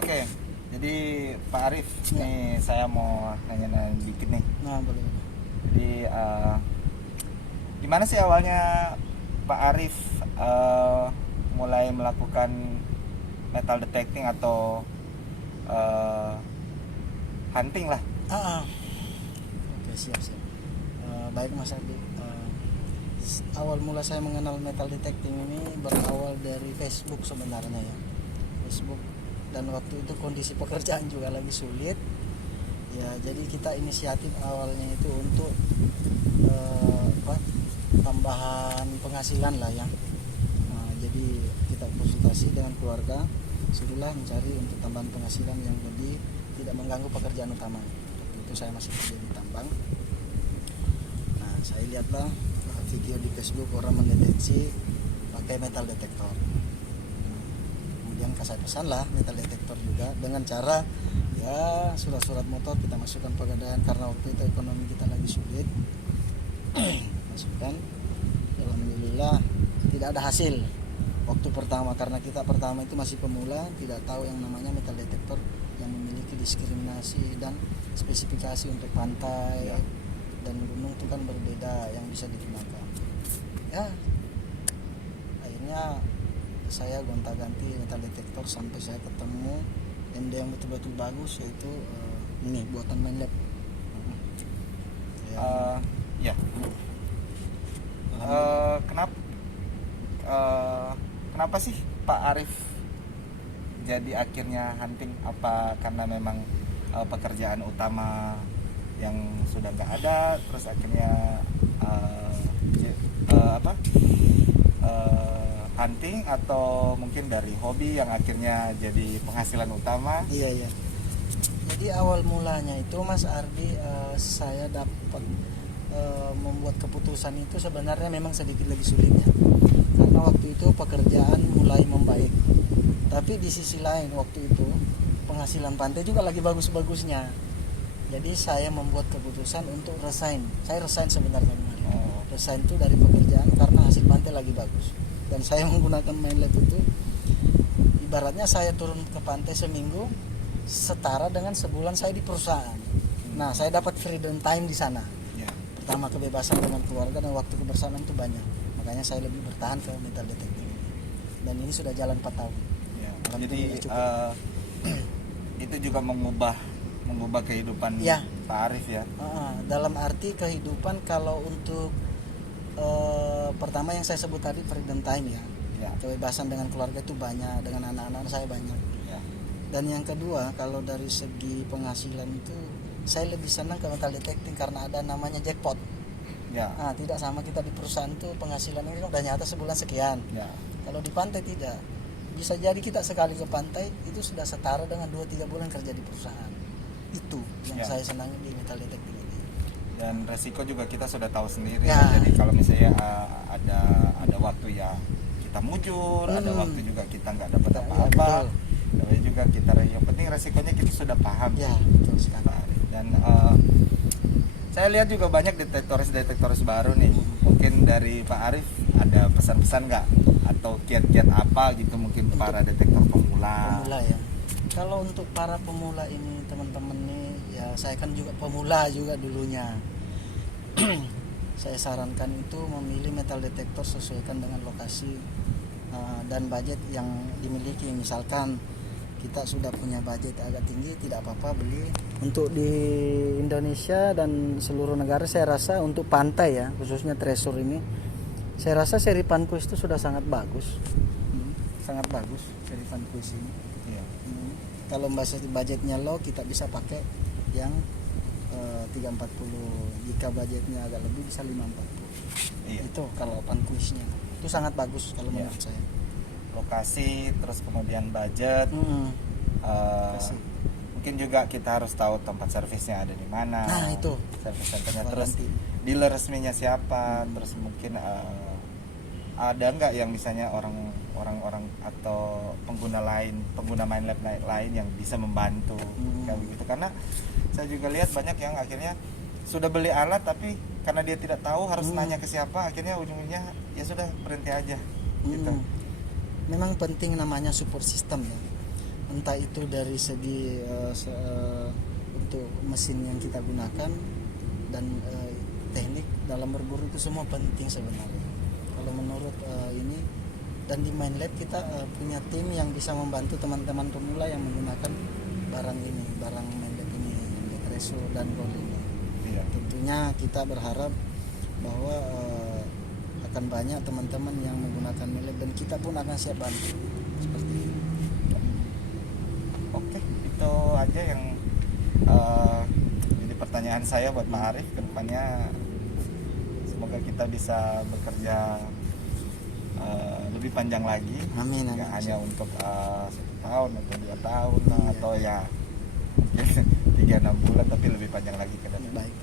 Oke, jadi Pak Arif, Ya. nih saya mau nanya-nanya dikit nih. Nah, boleh. Jadi gimana sih awalnya Pak Arif mulai melakukan metal detecting atau eh, hunting lah? Ah, ah. Oke, siap. Baik Mas Ardi. Awal mula saya mengenal metal detecting ini berawal dari Facebook sebenarnya ya. Facebook, dan waktu itu kondisi pekerjaan juga lagi sulit. Ya, jadi kita inisiatif awalnya itu untuk tambahan penghasilan lah ya. Nah, jadi kita konsultasi dengan keluarga, suruhlah mencari untuk tambahan penghasilan yang lebih tidak mengganggu pekerjaan utama. Waktu itu saya masih kerja di tambang. Nah, saya lihatlah video di Facebook orang mendeteksi pakai metal detektor. Kemudian saya pesanlah metal detektor juga dengan cara ya surat-surat motor kita masukkan pegadaian karena waktu itu ekonomi kita lagi sulit. Masukkan, alhamdulillah tidak ada hasil waktu pertama karena kita pertama itu masih pemula, tidak tahu yang namanya metal detektor yang memiliki diskriminasi dan spesifikasi untuk pantai dan gunung itu kan berbeda yang bisa digunakan. Ya, akhirnya saya gonta-ganti metal detektor sampai saya ketemu MD yang betul-betul bagus, yaitu ini buatan Mindlab. Ya. Kenapa sih Pak Arif jadi akhirnya hunting? Apa karena memang pekerjaan utama yang sudah nggak ada, terus akhirnya hunting, atau mungkin dari hobi yang akhirnya jadi penghasilan utama? Iya. Jadi awal mulanya itu Mas Ardi, saya dapat membuat keputusan itu sebenarnya memang sedikit lebih sulit ya. Karena waktu itu pekerjaan mulai membaik. Tapi di sisi lain waktu itu penghasilan pantai juga lagi bagus-bagusnya. Jadi saya membuat keputusan untuk resign. Saya resign sebenarnya kemarin. Resign itu dari pekerjaan karena hasil pantai lagi bagus. Dan saya menggunakan Mindlab itu ibaratnya saya turun ke pantai seminggu setara dengan sebulan saya di perusahaan. Nah, saya dapat freedom time di sana. Pertama, kebebasan dengan keluarga dan waktu kebersamaan itu banyak. Makanya saya lebih bertahan ke metal detecting ini. Dan ini sudah jalan 4 tahun. Jadi itu juga mengubah kehidupan Pak Arif ya. Dalam arti kehidupan, kalau untuk pertama yang saya sebut tadi freedom time ya. Kebebasan dengan keluarga itu banyak, dengan anak-anak saya banyak. Dan yang kedua, kalau dari segi penghasilan itu saya lebih senang ke metal detecting karena ada namanya jackpot. Nah, tidak sama kita di perusahaan tuh penghasilan ini udah nyata sebulan sekian. Kalau di pantai tidak. Bisa jadi kita sekali ke pantai itu sudah setara dengan 2-3 bulan kerja di perusahaan. Itu yang saya senangi di metal detecting ini. Dan resiko juga kita sudah tahu sendiri. Jadi kalau misalnya ada waktu ya kita mujur, ada waktu juga kita nggak dapat apa-apa. Tapi juga kita, yang penting resikonya kita sudah paham. Ya, betul sekali. Dan saya lihat juga banyak detektoris baru nih. Mungkin dari Pak Arif ada pesan-pesan nggak atau kiat-kiat apa gitu mungkin untuk para detektor pemula ya. Kalau untuk para pemula ini teman-teman nih ya, saya kan juga pemula juga dulunya. Saya sarankan itu memilih metal detektor sesuaikan dengan lokasi dan budget yang dimiliki. Misalkan kita sudah punya budget agak tinggi, tidak apa-apa beli. Untuk di Indonesia dan seluruh negara saya rasa untuk pantai ya, khususnya Treasure ini, saya rasa seri Panquist itu sudah sangat bagus. Sangat bagus seri Panquist ini. Kalau budgetnya low, kita bisa pakai yang 340. Jika budgetnya agak lebih bisa 540. Itu kalau Panquistnya itu sangat bagus kalau menurut saya. Lokasi, terus kemudian budget. Mungkin juga kita harus tahu tempat servisnya ada di mana. Nah, itu servis centernya, terus dealer resminya siapa, terus mungkin ada nggak yang misalnya orang atau pengguna Mindlab lain yang bisa membantu kayak begitu. Karena saya juga lihat banyak yang akhirnya sudah beli alat tapi karena dia tidak tahu harus nanya ke siapa, akhirnya ujung-ujungnya ya sudah berhenti aja gitu. Memang penting namanya support system ya. entah itu dari segi untuk mesin yang kita gunakan dan teknik dalam berburu itu semua penting sebenarnya. Kalau menurut ini, dan di Mind Lab kita punya tim yang bisa membantu teman-teman pemula yang menggunakan barang Mind Lab ini, Reso dan Gold ini. Iya. Tentunya kita berharap bahwa akan banyak teman-teman yang menggunakan Mind Lab dan kita pun akan siap bantu seperti itu. Oke, itu aja yang jadi pertanyaan saya buat Pak Arif. Kedepannya semoga kita bisa bekerja lebih panjang lagi, Amin, amin. nggak hanya untuk 1 tahun atau 2 tahun lah, Iya. atau ya mungkin 3-6 bulan, tapi lebih panjang lagi ke depan. Baik.